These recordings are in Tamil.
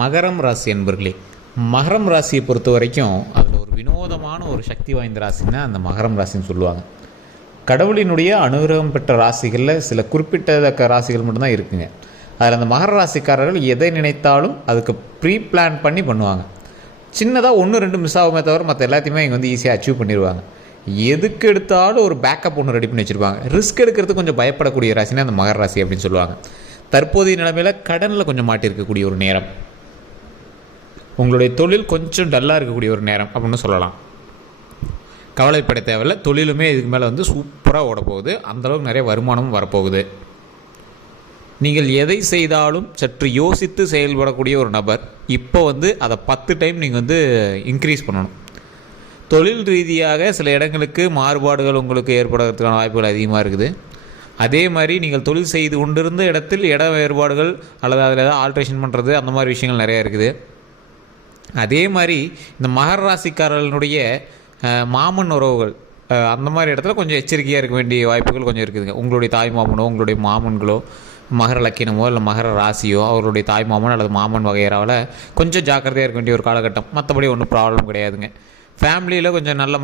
மகரம் ராசி என்பர்களே, மகரம் ராசியை பொறுத்த வரைக்கும் அதில் ஒரு வினோதமான ஒரு சக்தி வாய்ந்த ராசின்னா அந்த மகரம் ராசின்னு சொல்லுவாங்க. கடவுளினுடைய அனுகிரகம் பெற்ற ராசிகளில் சில குறிப்பிட்டதக்க ராசிகள் மட்டும்தான் இருக்குங்க. அதில் அந்த மகர ராசிக்காரர்கள் எதை நினைத்தாலும் அதுக்கு ப்ரீ பிளான் பண்ணி பண்ணுவாங்க. சின்னதாக 1-2 மிஸ் ஆகுமே தவிர மற்ற எல்லாத்தையுமே இங்கே வந்து ஈஸியாக அச்சீவ் பண்ணிடுவாங்க. எதுக்கு எடுத்தாலும் ஒரு பேக்கப் ஒன்று ரெடி பண்ணி வச்சுருப்பாங்க. ரிஸ்க் எடுக்கிறதுக்கு கொஞ்சம் பயப்படக்கூடிய ராசினா அந்த மகர ராசி அப்படின்னு சொல்லுவாங்க. தற்போதைய நிலைமையில் கடனில் கொஞ்சம் மாட்டியிருக்கக்கூடிய ஒரு நேரம், உங்களுடைய தொழில் கொஞ்சம் டல்லாக இருக்கக்கூடிய ஒரு நேரம் அப்படின்னு சொல்லலாம். கவலைப்பட தேவையில்லை, தொழிலுமே இதுக்கு மேலே வந்து சூப்பராக ஓட போகுது. அந்தளவுக்கு நிறைய வருமானமும் வரப்போகுது. நீங்கள் எதை செய்தாலும் சற்று யோசித்து செயல்படக்கூடிய ஒரு நபர். இப்போ வந்து அதை 10 டைம் நீங்கள் வந்து இன்க்ரீஸ் பண்ணணும். தொழில் ரீதியாக சில இடங்களுக்கு மாறுபாடுகள் உங்களுக்கு ஏற்படுறதுக்கான வாய்ப்புகள் அதிகமாக இருக்குது. அதே மாதிரி நீங்கள் தொழில் செய்து கொண்டிருந்த இடத்தில் இட வேறுபாடுகள் அல்லது அதில் ஏதாவது ஆல்ட்ரேஷன் பண்ணுறது அந்த மாதிரி விஷயங்கள் நிறையா இருக்குது. அதே மாதிரி இந்த மகர ராசிக்காரர்களுடைய மாமன் உறவுகள் அந்த மாதிரி இடத்துல கொஞ்சம் எச்சரிக்கையாக இருக்க வேண்டிய வாய்ப்புகள் கொஞ்சம் இருக்குதுங்க. உங்களுடைய தாய் மாமனோ உங்களுடைய மாமன்களோ மகர லக்கினமோ இல்லை மகர ராசியோ அவருடைய தாய் மாமன் அல்லது மாமன் வகையறாவில் கொஞ்சம் ஜாக்கிரதையாக இருக்க வேண்டிய ஒரு காலகட்டம். மற்றபடி ஒன்றும் ப்ராப்ளம் கிடையாதுங்க. ஃபேமிலியில் கொஞ்சம் நல்ல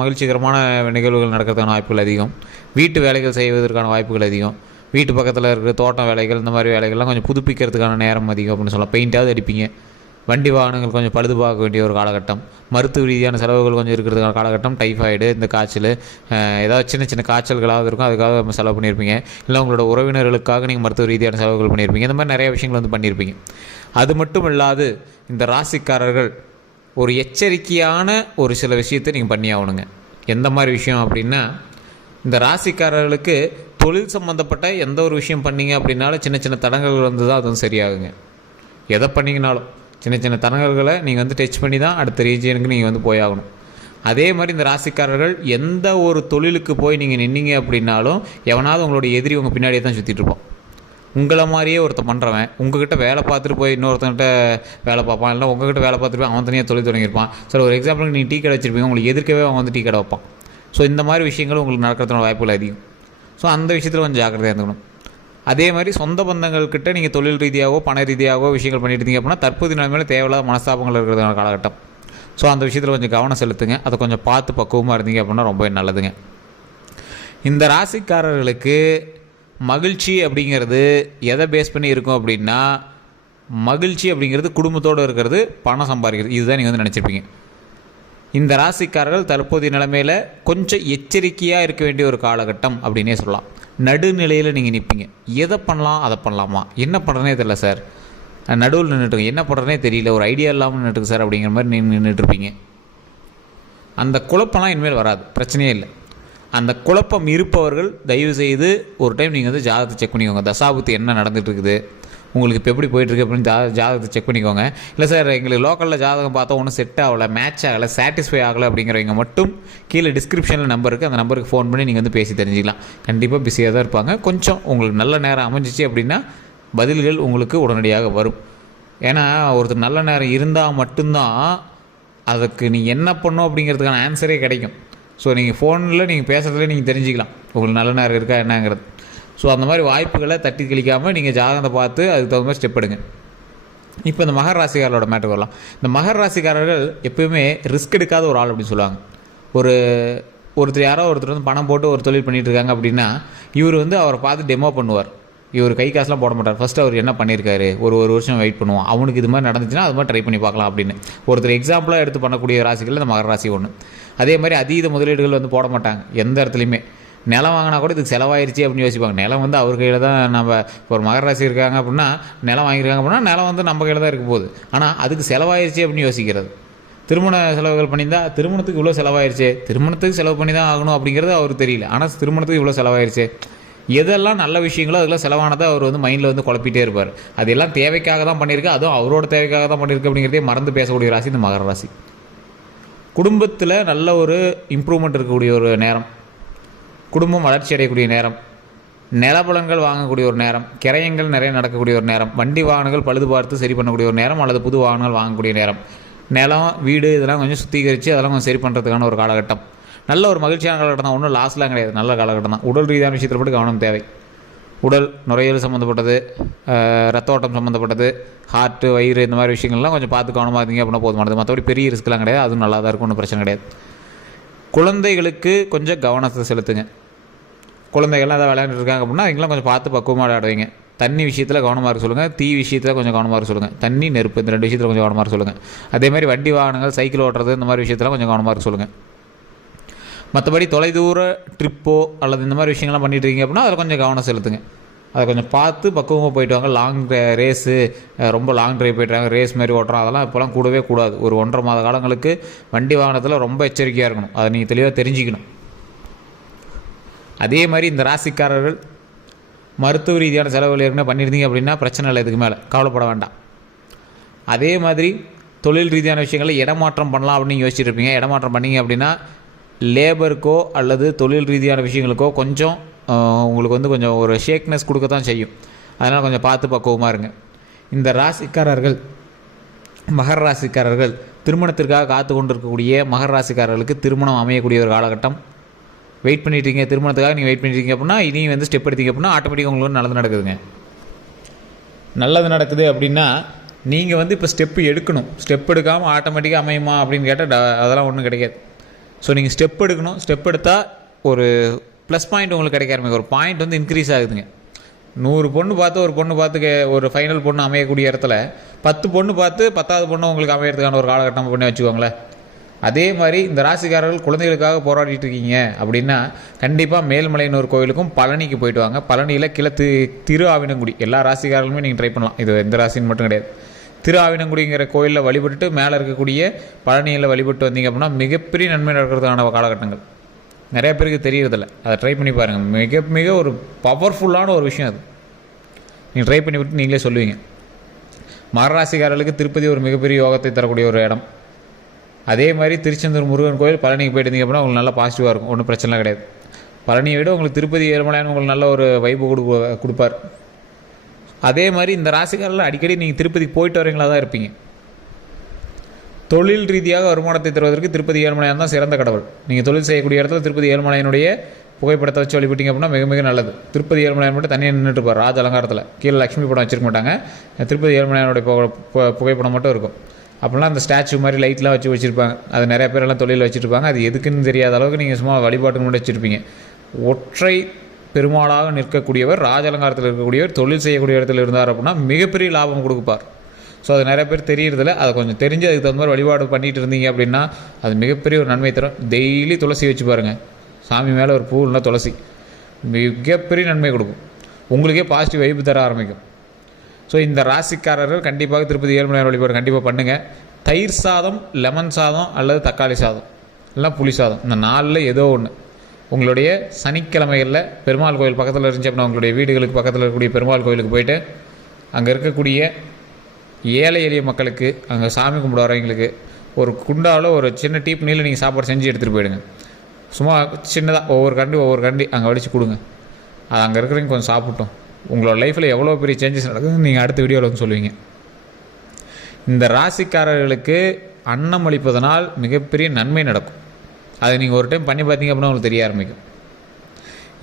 மகிழ்ச்சிகரமான நிகழ்வுகள் நடக்கிறதுக்கான வாய்ப்புகள் அதிகம். வீட்டு வேலைகள் செய்வதற்கான வாய்ப்புகள் அதிகம். வீட்டு பக்கத்தில் இருக்கிற தோட்டம் வேலைகள் இந்த மாதிரி வேலைகள்லாம் கொஞ்சம் புதுப்பிக்கிறதுக்கான நேரம் அதிகம் அப்படின்னு சொல்லலாம். பெயிண்டாவது அடிப்பீங்க. வண்டி வாகனங்கள் கொஞ்சம் பழுது பார்க்க வேண்டிய ஒரு காலகட்டம். மருத்துவ ரீதியான செலவுகள் கொஞ்சம் இருக்கிறதுக்கான காலகட்டம். டைஃபாய்டு, இந்த காய்ச்சல், ஏதாவது சின்ன சின்ன காய்ச்சல்களாவது இருக்கும், அதுக்காக நம்ம செலவு பண்ணியிருப்பீங்க. இல்லை உங்களோட உறவினர்களுக்காக நீங்கள் மருத்துவ ரீதியான செலவுகள் பண்ணியிருப்பீங்க. இந்த மாதிரி நிறைய விஷயங்கள் வந்து பண்ணியிருப்பீங்க. அது மட்டும் இல்லாது இந்த ராசிக்காரர்கள் ஒரு எச்சரிக்கையான ஒரு சில விஷயத்தை நீங்கள் பண்ணி ஆகணுங்க. எந்த மாதிரி விஷயம் அப்படின்னா, இந்த ராசிக்காரர்களுக்கு தொழில் சம்மந்தப்பட்ட எந்த ஒரு விஷயம் பண்ணிங்க அப்படின்னாலும் சின்ன சின்ன தடங்கல்கள் வந்து தான் அது வந்து சரியாகுங்க. எதை பண்ணிங்கனாலும் சின்ன சின்ன தடங்கல்களை நீங்கள் வந்து டச் பண்ணி தான் அடுத்த ரீஜியனுக்கு நீங்கள் வந்து போயாகணும். அதே மாதிரி இந்த ராசிக்காரர்கள் எந்த ஒரு தொழிலுக்கு போய் நீங்கள் நின்னீங்க அப்படின்னாலும் எவனாவது உங்களுடைய எதிரி உங்கள் பின்னாடியே தான் சுற்றிட்டு இருப்போம். உங்களை மாதிரியே ஒருத்தன் பண்ணுறவன் உங்கள்கிட்ட வேலை பார்த்துட்டு போய் இன்னொருத்தங்கிட்ட வேலை பார்ப்பான். இல்லை உங்கள்கிட்ட வேலை பார்த்துட்டு போய் அவன் தனியாக தொழில் தொடங்கியிருப்பான். சரி, ஒரு எக்ஸாம்பிளுக்கு நீங்கள் டீ கடை வச்சுருப்பீங்க, உங்களுக்கு எதிர்க்கவே அவன் வந்து டீ கடை வைப்பான். ஸோ இந்த மாதிரி விஷயங்கள் உங்களுக்கு நடக்கிறதுன வாய்ப்புகள் அதிகம். ஸோ அந்த விஷயத்தில் கொஞ்சம் ஜாக்கிரதையாக இருந்துக்கணும். அதே மாதிரி சொந்த பந்தங்கள்கிட்ட நீங்கள் தொழில் ரீதியாகவோ பண ரீதியாகவோ விஷயங்கள் பண்ணிட்டு இருந்தீங்க அப்படின்னா தற்போது நிலைமையில் தேவையில்லாத மனஸ்தாபங்கள் இருக்கிறதுனால காலகட்டம். ஸோ அந்த விஷயத்தில் கொஞ்சம் கவனம் செலுத்துங்க. அதை கொஞ்சம் பார்த்து பக்குவமாக இருந்தீங்க அப்படின்னா ரொம்ப நல்லதுங்க. இந்த ராசிக்காரர்களுக்கு மகிழ்ச்சி அப்படிங்கிறது எதை பேஸ் பண்ணி இருக்கும் அப்படின்னா, மகிழ்ச்சி அப்படிங்கிறது குடும்பத்தோடு இருக்கிறது, பணம் சம்பாதிக்கிறது. இதுதான் நீங்கள் வந்து நினச்சிருப்பீங்க. இந்த ராசிக்காரர்கள் தற்போதைய நிலைமையில் கொஞ்சம் எச்சரிக்கையாக இருக்க வேண்டிய ஒரு காலகட்டம் அப்படின்னே சொல்லலாம். நடுநிலையில் நீங்கள் நிற்பீங்க. எதை பண்ணலாம் அதை பண்ணலாமா, என்ன பண்ணுறனே தெரியல சார், நடுவில் நின்றுட்டுருங்க, என்ன பண்ணுறனே தெரியல, ஒரு ஐடியா இல்லாமல் நின்றுட்டுருக்கு சார் அப்படிங்கிற மாதிரி நீங்கள் நின்றுட்டுருப்பீங்க. அந்த குழப்பம்லாம் இனிமேல் வராது, பிரச்சனையே இல்லை. அந்த குழப்பம் இருப்பவர்கள் தயவுசெய்து ஒரு டைம் நீங்கள் வந்து ஜாதகத்தை செக் பண்ணிக்கோங்க. தசாபுத்தி என்ன நடந்துகிட்டு இருக்குது, உங்களுக்கு இப்போ எப்படி போயிட்டுருக்கு அப்படின்னு ஜாதகத்தை செக் பண்ணிக்கோங்க. இல்லை சார் எங்களுக்கு லோக்கலில் ஜாதகம் பார்த்தா ஒன்றும் செட் ஆகலை, மேட்ச் ஆகலை, சாட்டிஸ்ஃபை ஆகலை அப்படிங்கிறவங்க மட்டும் கீழே டிஸ்கிரிப்ஷனில் நம்பர் இருக்குது, அந்த நம்பருக்கு ஃபோன் பண்ணி நீங்கள் வந்து பேசி தெரிஞ்சிக்கலாம். கண்டிப்பாக பிஸியாக தான் இருப்பாங்க. கொஞ்சம் உங்களுக்கு நல்ல நேரம் அமைஞ்சிச்சு அப்படின்னா பதில்கள் உங்களுக்கு உடனடியாக வரும். ஏன்னா ஒருத்தர் நல்ல நேரம் இருந்தால் மட்டும்தான் அதுக்கு நீங்கள் என்ன பண்ணணும் அப்படிங்கிறதுக்கான ஆன்சரே கிடைக்கும். ஸோ நீங்கள் ஃபோனில் நீங்கள் பேசுகிறதுல நீங்கள் தெரிஞ்சிக்கலாம் உங்களுக்கு நல்ல நேரம் இருக்கா என்னங்கிறது. ஸோ அந்த மாதிரி வாய்ப்புகளை தட்டி கழிக்காமல் நீங்கள் ஜாதகத்தை பார்த்து அதுக்கு தகுந்த மாதிரி ஸ்டெப் எடுங்க. இப்போ இந்த மகர ராசிக்காரர்களோட மேட்டர் வரலாம். இந்த மகர ராசிக்காரர்கள் எப்போயுமே ரிஸ்க் எடுக்காத ஒரு ஆள் அப்படின்னு சொல்லுவாங்க. ஒருத்தர் யாரோ ஒருத்தர் வந்து பணம் போட்டு ஒரு தொழில் பண்ணிகிட்டு இருக்காங்க அப்படின்னா இவர் வந்து அவரை பார்த்து டெமோ பண்ணுவார். இவர் கை காசுலாம் போட மாட்டார். ஃபஸ்ட்டு அவர் என்ன பண்ணியிருக்காரு, ஒரு வருஷம் வெயிட் பண்ணுவோம், அவனுக்கு இது மாதிரி நடந்துச்சுன்னா அது மாதிரி ட்ரை பண்ணி பார்க்கலாம் அப்படின்னு ஒருத்தர் எக்ஸாம்பிளாக எடுத்து பண்ணக்கூடிய ராசிகள் இந்த மகர ராசி ஒன்று. அதே மாதிரி அதீத முதலீடுகள் வந்து போட மாட்டாங்க எந்த இடத்துலையுமே. நிலம் வாங்கினா கூட இதுக்கு செலவாயிருச்சு அப்படின்னு யோசிப்பாங்க. நிலம் வந்து அவர் கையில் தான். நம்ம இப்போ ஒரு மகர ராசி இருக்காங்க அப்படின்னா நிலம் வாங்கியிருக்காங்க அப்படின்னா நிலம் வந்து நம்ம கையில் தான் இருக்க போகுது. ஆனால் அதுக்கு செலவாயிருச்சு அப்படின்னு யோசிக்கிறது. திருமண செலவுகள் பண்ணியிருந்தால் திருமணத்துக்கு இவ்வளோ செலவாயிருச்சு, திருமணத்துக்கு செலவு பண்ணி தான் ஆகணும் அப்படிங்கிறது அவருக்கு தெரியல. ஆனால் திருமணத்துக்கு இவ்வளோ செலவாயிருச்சு, எதெல்லாம் நல்ல விஷயங்களோ அதெல்லாம் செலவானதை அவர் வந்து மைண்டில் வந்து குழப்பிட்டே இருப்பார். அதெல்லாம் தேவைக்காக தான் பண்ணியிருக்கு, அதுவும் அவரோட தேவைக்காக தான் பண்ணியிருக்கு அப்படிங்கிறதே மறந்து பேசக்கூடிய ராசி இந்த மகர ராசி. குடும்பத்தில் நல்ல ஒரு இம்ப்ரூவ்மெண்ட் இருக்கக்கூடிய ஒரு நேரம், குடும்பம் வளர்ச்சி அடையக்கூடிய நேரம், நிலபலன்கள் வாங்கக்கூடிய ஒரு நேரம், கிரயங்கள் நிறைய நடக்கக்கூடிய ஒரு நேரம், வண்டி வாகனங்கள் பழுது பார்த்து சரி பண்ணக்கூடிய ஒரு நேரம் அல்லது புது வாகனங்கள் வாங்கக்கூடிய நேரம், நிலம் வீடு இதெல்லாம் கொஞ்சம் சுத்திகரித்து அதெல்லாம் கொஞ்சம் சரி பண்ணுறதுக்கான ஒரு காலகட்டம். நல்ல ஒரு மகிழ்ச்சியான காலகட்டம் தான். ஒன்றும் லாஸ்லாம் கிடையாது, நல்ல காலகட்டம் தான். உடல் ரீதியான விஷயத்தில் மட்டும் கவனம் தேவை. உடல் நுரையீரல் சம்மந்தப்பட்டது, ரத்த ஓட்டம் சம்மந்தப்பட்டது, ஹார்ட்டு, வயிறு, இந்த மாதிரி விஷயங்கள்லாம் கொஞ்சம் பார்த்து கவனமாக இருந்தீங்க அப்படின்னா போதுமானது. மற்றபடி பெரிய ரிஸ்க்லாம் கிடையாது, அதுவும் நல்லா தான் இருக்கும், ஒன்றும் பிரச்சனை கிடையாது. குழந்தைகளுக்கு கொஞ்சம் கவனத்தை செலுத்துங்க. குழந்தைகள்லாம் எதாவது விளையாண்டுட்டு இருக்காங்க அப்படின்னா அவங்களாம் கொஞ்சம் பார்த்து பக்குவமாக விளையாடுவீங்க. தண்ணி விஷயத்தில் கவனமாக இருக்க சொல்லுங்கள், தீ விஷயத்தில் கொஞ்சம் கவனமாக இருக்க சொல்லுங்கள். தண்ணி, நெருப்பு, இந்த 2 விஷயத்தில் கொஞ்சம் கவனமாக இருக்க சொல்லுங்கள். அதேமாதிரி வண்டி வாகனங்கள், சைக்கிள் ஓட்டுறது, இந்த மாதிரி விஷயத்தில் கொஞ்சம் கவனமாக இருக்க சொல்லுங்கள். மற்றபடி தொலைதூர ட்ரிப்போ அல்லது இந்த மாதிரி விஷயங்கள்லாம் பண்ணிட்டு இருக்கீங்க அப்படின்னா அதில் கொஞ்சம் கவனம் செலுத்துங்க. அதை கொஞ்சம் பார்த்து பக்குவமாக போயிட்டு வாங்க. லாங் ரேஸு, ரொம்ப லாங் ட்ரைவ் போய்ட்டுறாங்க, ரேஸ் மாதிரி ஓட்டுறோம், அதெல்லாம் இப்போலாம் கூடவே கூடாது. ஒரு 1.5 மாத காலங்களுக்கு வண்டி வாகனத்தில் ரொம்ப எச்சரிக்கையாக இருக்கணும். அதை நீங்கள் தெளிவாக தெரிஞ்சுக்கணும். அதே மாதிரி இந்த ராசிக்காரர்கள் மருத்துவ ரீதியான செலவுகள் ஏற்கனவே பண்ணியிருந்தீங்க அப்படின்னா பிரச்சனை இல்லை, இதுக்கு மேலே கவலைப்பட வேண்டாம். அதே மாதிரி தொழில் ரீதியான விஷயங்களில் இடமாற்றம் பண்ணலாம் அப்படின்னு யோசிச்சுட்டு இருப்பீங்க. இடமாற்றம் பண்ணிங்க அப்படின்னா லேபருக்கோ அல்லது தொழில் ரீதியான விஷயங்களுக்கோ கொஞ்சம் உங்களுக்கு கொஞ்சம் ஒரு ஷேக்னஸ் கொடுக்க தான் செய்யும். அதனால் கொஞ்சம் பார்த்து பக்குவமாக இருங்க. இந்த ராசிக்காரர்கள், மகர ராசிக்காரர்கள், திருமணத்திற்காக காத்து கொண்டு இருக்கக்கூடிய மகர ராசிக்காரர்களுக்கு திருமணம் அமையக்கூடிய ஒரு காலகட்டம். வெயிட் பண்ணிட்டீங்க, திருமணத்துக்காக நீங்கள் வெயிட் பண்ணிட்டீங்க அப்படின்னா இனி ஸ்டெப் எடுத்தீங்க அப்படின்னா ஆட்டோமேட்டிக்காக உங்களுக்கு நல்லது நடக்குதுங்க. நல்லது நடக்குது அப்படின்னா நீங்கள் இப்போ ஸ்டெப்பு எடுக்கணும். ஸ்டெப் எடுக்காமல் ஆட்டோமேட்டிக்காக அமையுமா அப்படின்னு கேட்டால் அதெல்லாம் ஒன்றும் கிடைக்காது. ஸோ நீங்கள் ஸ்டெப் எடுக்கணும். ஸ்டெப் எடுத்தால் ஒரு ப்ளஸ் பாயிண்ட் உங்களுக்கு கிடைக்க ஆரம்பிக்கும். ஒரு பாயிண்ட் இன்க்ரீஸ் ஆகுதுங்க. 100 பொண்ணு பார்த்து ஒரு பொண்ணு பார்த்து ஒரு ஃபைனல் பொண்ணு அமையக்கூடிய இடத்துல 10 பொண்ணு பார்த்து 10வது பொண்ணு உங்களுக்கு அமையறதுக்கான ஒரு காலகட்டம் பண்ணி வச்சுக்கோங்களேன். அதே மாதிரி இந்த ராசிக்காரர்கள் குழந்தைகளுக்காக போராடிட்டு இருக்கீங்க அப்படின்னா கண்டிப்பாக மேல்மலையனூர் கோயிலுக்கும் பழனிக்கு போயிட்டு வாங்க. பழனியில் திரு ஆவினங்குடி எல்லா ராசிக்காரர்களுமே நீங்கள் ட்ரை பண்ணலாம். இது எந்த ராசின்னு மட்டும் கிடையாது. திரு ஆவினங்குடிங்கிற கோயிலில் வழிபட்டு மேலே இருக்கக்கூடிய பழனியில் வழிபட்டு வந்தீங்க அப்படின்னா மிகப்பெரிய நன்மை நடக்கிறதுக்கான காலகட்டங்கள். நிறைய பேருக்கு தெரியறதில்ல, அதை ட்ரை பண்ணி பாருங்கள். மிக மிக ஒரு பவர்ஃபுல்லான ஒரு விஷயம் அது. நீங்கள் ட்ரை பண்ணி விட்டு நீங்களே சொல்லுவீங்க. மகராசிக்காரர்களுக்கு திருப்பதி ஒரு மிகப்பெரிய யோகத்தை தரக்கூடிய ஒரு இடம். அதே மாதிரி திருச்செந்தூர் முருகன் கோயில், பழனிக்கு போயிட்டு இருந்தீங்க அப்படின்னா உங்களுக்கு நல்லா பாசிட்டிவாக இருக்கும், ஒன்றும் பிரச்சனை கிடையாது. பழனியை விட உங்களுக்கு திருப்பதி ஏழுமலையான் உங்களுக்கு நல்ல ஒரு வைப்பு கொடுப்பார். அதே மாதிரி இந்த ராசிக்காரில் அடிக்கடி நீங்கள் திருப்பதிக்கு போயிட்டு வரீங்களா தான் இருப்பீங்க. தொழில் ரீதியாக வருமானத்தை தருவதற்கு திருப்பதி ஏழுமலையான் தான் சிறந்த கடவுள். நீங்கள் தொழில் செய்யக்கூடிய இடத்துல திருப்பதி ஏழுமலையானுடைய புகைப்படத்தை வச்சு வழிபட்டீங்க அப்படின்னா மிக மிக நல்லது. திருப்பதி ஏழுமலையான் மட்டும் தனியாக நின்றுட்டு இருப்பார் ராஜ அலங்காரத்தில். கீழே லட்சுமி படம் வச்சிருக்க மாட்டாங்க, திருப்பதி ஏழுமலையானுடைய புகைப்படம் மட்டும் இருக்கும். அப்படிலாம் அந்த ஸ்டாச்சு மாதிரி லைட்லாம் வச்சுருப்பாங்க. அது நிறைய பேரெல்லாம் தொழில் வச்சுருப்பாங்க. அது எதுக்குன்னு தெரியாத அளவுக்கு நீங்கள் சும்மா வழிபாட்டுக்கு மட்டும் வச்சுருப்பீங்க. ஒற்றை பெருமாளாக நிற்கக்கூடியவர், ராஜ அலங்காரத்தில் இருக்கக்கூடியவர், தொழில் செய்யக்கூடிய இடத்துல இருந்தார் அப்படின்னா மிகப்பெரிய லாபம் கொடுப்பார். ஸோ அது நிறைய பேர் தெரியறதில்ல. அதை கொஞ்சம் தெரிஞ்சு அதுக்கு தகுந்த மாதிரி வழிபாடு பண்ணிகிட்டு இருந்தீங்க அப்படின்னா அது மிகப்பெரிய ஒரு நன்மை தரும். டெய்லி துளசி வச்சு பாருங்கள். சாமி மேலே ஒரு பூ இல்லைனா துளசி மிகப்பெரிய நன்மை கொடுக்கும். உங்களுக்கே பாசிட்டிவ் வைப்பு தர ஆரம்பிக்கும். ஸோ இந்த ராசிக்காரர்கள் கண்டிப்பாக திருப்பதி ஏழுமலையான் வழிபாடு கண்டிப்பாக பண்ணுங்கள். தயிர் சாதம், லெமன் சாதம் அல்லது தக்காளி சாதம் இல்லைனா புளி சாதம், இந்த 4ல் ஏதோ ஒன்று உங்களுடைய சனிக்கிழமைகளில் பெருமாள் கோயில் பக்கத்தில் இருந்துச்சு அப்படின்னா உங்களுடைய வீடுகளுக்கு பக்கத்தில் இருக்கக்கூடிய பெருமாள் கோயிலுக்கு போய்ட்டு அங்கே இருக்கக்கூடிய ஏழை எளிய மக்களுக்கு, அங்கே சாமி கும்பிட வரவங்களுக்கு ஒரு குண்டாவில் ஒரு சின்ன டீப் நீரில் நீங்கள் சாப்பாடு செஞ்சு எடுத்துகிட்டு போயிடுங்க. சும்மா சின்னதாக ஒவ்வொரு கண்டி அங்கே வடித்து கொடுங்க. அது அங்கே இருக்கிறவங்க கொஞ்சம் சாப்பிட்டோம். உங்களோட லைஃப்பில் எவ்வளோ பெரிய சேஞ்சஸ் நடக்குதுன்னு நீங்கள் அடுத்த வீடியோவில் சொல்லுவீங்க. இந்த ராசிக்காரர்களுக்கு அன்னம் அளிப்பதனால் மிகப்பெரிய நன்மை நடக்கும். அதை நீங்கள் ஒரு டைம் பண்ணி பார்த்தீங்க அப்படின்னா உங்களுக்கு தெரிய ஆரம்பிக்கும்.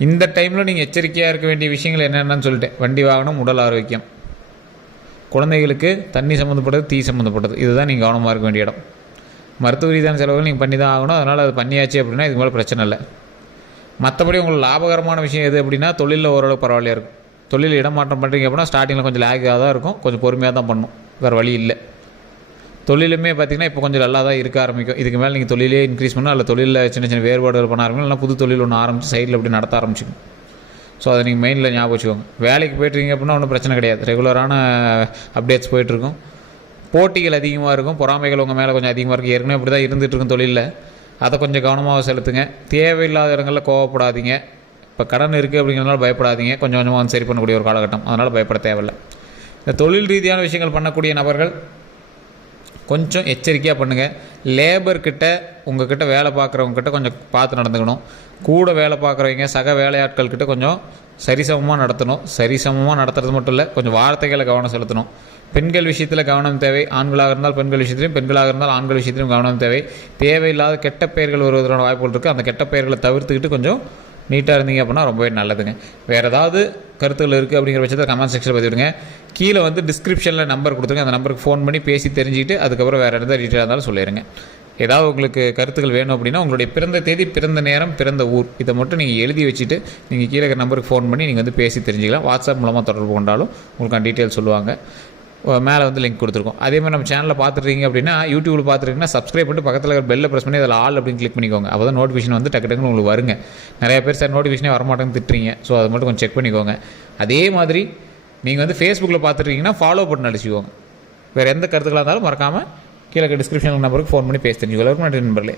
இந்த டைமில் நீங்கள் எச்சரிக்கையாக இருக்க வேண்டிய விஷயங்கள் என்னென்னு சொல்லிட்டேன். வண்டி வாகனம், உடல் ஆரோக்கியம், குழந்தைகளுக்கு தண்ணி சம்மந்தப்பட்டது, தீ சம்மந்தப்பட்டது, இதுதான் நீங்கள் கவனமாக இருக்க வேண்டிய இடம். மருத்துவ ரீதியான செலவுகள் நீங்கள் பண்ணி தான் ஆகணும். அதனால் அது பண்ணியாச்சு அப்படின்னா இதுக்கு மேலே பிரச்சனை இல்லை. மற்றபடி உங்களுக்கு லாபகரமான விஷயம் எது அப்படின்னா தொழிலில் ஓரளவு பரவாயில்லையாக இருக்கும். தொழில் இடமாற்றம் பண்ணுறீங்க அப்படின்னா ஸ்டார்டிங்கில் கொஞ்சம் லேக்காக தான் இருக்கும், கொஞ்சம் பொறுமையாக தான் பண்ணணும், வேறு வழி இல்லை. தொழிலுமே பார்த்திங்கன்னா இப்போ கொஞ்சம் நல்லா தான் இருக்க ஆரம்பிக்கும். இதுக்கு மேலே நீங்கள் தொழிலே இன்க்ரீஸ் பண்ணால் அல்ல தொழிலில் சின்ன சின்ன வேறுபாடுகள் பண்ண ஆரம்பிக்கும், இல்லைனா புது தொழில் ஒன்று ஆரம்பித்து சைடில் அப்படி நடத்த ஆரம்பிச்சிக்கும். ஸோ அதை நீங்கள் மெயினில் ஞாபகம் வச்சுக்கோங்க. வேலைக்கு போய்ட்டுருக்கீங்க அப்படின்னா ஒன்றும் பிரச்சனை கிடையாது, ரெகுலரான அப்டேட்ஸ் போய்ட்டுருக்கும். போட்டிகள் அதிகமாக இருக்கும், பொறாமைகள் உங்கள் மேலே கொஞ்சம் அதிகமாக இருக்குது. ஏற்கனவே அப்படி தான் இருந்துகிட்ருக்கும் தொழிலில். அதை கொஞ்சம் கவனமாக செலுத்துங்க. தேவையில்லாத இடங்களில் கோவப்படாதீங்க. இப்போ கடன் இருக்குது அப்படிங்கிறதுனால பயப்படாதீங்க. கொஞ்சம் கொஞ்சமாக சரி பண்ணக்கூடிய ஒரு காலகட்டம், அதனால் பயப்பட தேவையில்லை. இந்த தொழில் ரீதியான விஷயங்கள் பண்ணக்கூடிய நபர்கள் கொஞ்சம் எச்சரிக்கையாக பண்ணுங்கள். லேபர்கிட்ட, உங்கள்கிட்ட வேலை பார்க்குறவங்கக்கிட்ட கொஞ்சம் பார்த்து நடந்துக்கணும். கூட வேலை பார்க்குறவங்க, சக வேலையாட்கள்கிட்ட கொஞ்சம் சரிசமமாக நடத்தணும். சரிசமமாக நடத்துறது மட்டும் இல்லை, கொஞ்சம் வார்த்தைகளை கவனம் செலுத்தணும். பெண்கள் விஷயத்தில் கவனம் தேவை. ஆண்களாக இருந்தால் பெண்கள் விஷயத்திலையும், பெண்களாக இருந்தால் ஆண்கள் விஷயத்திலையும் கவனம் தேவை. தேவையில்லாத கெட்ட பெயர்கள் வருவதற்கான வாய்ப்புகள் இருக்குது. அந்த கெட்ட பெயர்களை தவிர்த்துக்கிட்டு கொஞ்சம் நீட்டாக இருந்தீங்க அப்படின்னா ரொம்பவே நல்லதுங்க. வேறு ஏதாவது கருத்துகள் இருக்குது அப்படிங்கிற பட்சத்தில் கமெண்ட் செக்ஷனில் பதிவிடுங்க. கீழே வந்து டிஸ்கிரிப்ஷனில் நம்பர் கொடுத்துருங்க. அந்த நம்பருக்கு ஃபோன் பண்ணி பேசி தெரிஞ்சுக்கிட்டு அதுக்கப்புறம் வேறு எதாவது டீட்டெயிலாக இருந்தாலும் சொல்லிடுங்க. ஏதாவது உங்களுக்கு கருத்துக்கள் வேணும் அப்படின்னா உங்களுடைய பிறந்த தேதி, பிறந்த நேரம், பிறந்த ஊர் இதை மட்டும் நீங்கள் எழுதி வச்சுட்டு நீங்கள் கீழே இருக்கிற நம்பருக்கு ஃபோன் பண்ணி நீங்கள் வந்து பேசி தெரிஞ்சுக்கலாம். வாட்ஸ்அப் மூலமாக தொடர்பு கொண்டாலும் உங்களுக்கான டீட்டெயில் சொல்லுவாங்க. மேலே வந்து லிங்க் கொடுத்துருக்கோம். அதே மாதிரி நம்ம சேனலில் பார்த்துருக்கீங்க அப்படின்னா யூடியூப்பில் பார்த்துருக்கீங்கன்னா சப்ஸ்கிரைப் பண்ணிட்டு பக்கத்தில் இருக்கிற பெல்லை ப்ரெஸ் பண்ணி அதில் ஆல் அப்படின்னு கிளிக் பண்ணிக்கோங்க. அப்போ தான் நோட்டிஃபிகேஷன் வந்து டக்கு டக்குன்னு உங்களுக்கு வருங்க. நிறைய பேர் சார் நோட்டிஃபிகேஷனே வரமாட்டேன்னு திட்டுறீங்க. ஸோ அதை மட்டும் கொஞ்சம் செக் பண்ணிக்கோங்க. அதே மாதிரி நீங்கள் வந்து ஃபேஸ்புக்கில் பார்த்துருக்கீங்கன்னா ஃபாலோ பண்ணி அடிச்சுக்கோங்க. வேறு எந்த கருத்துக்களாக இருந்தாலும் மறக்காமல் கீழே டிஸ்கிரிப்ஷன் நம்பருக்கு ஃபோன் பண்ணி பேசி தெரிஞ்சுக்கோ. நண்பர்களே.